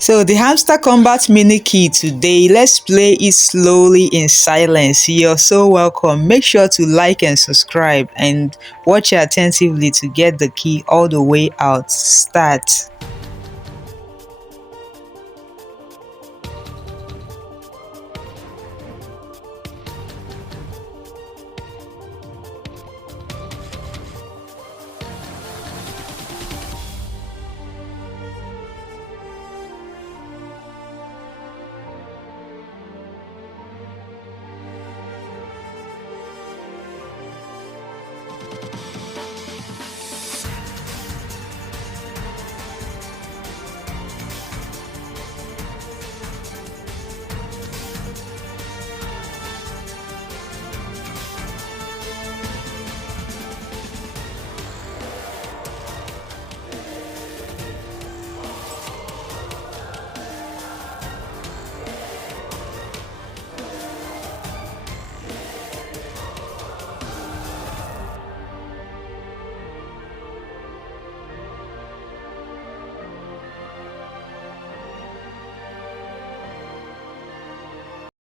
So the Hamster Kombat Mini Key today, let's play it slowly in silence. You're so welcome. Make sure to like and subscribe and watch attentively to get the key all the way out. Start.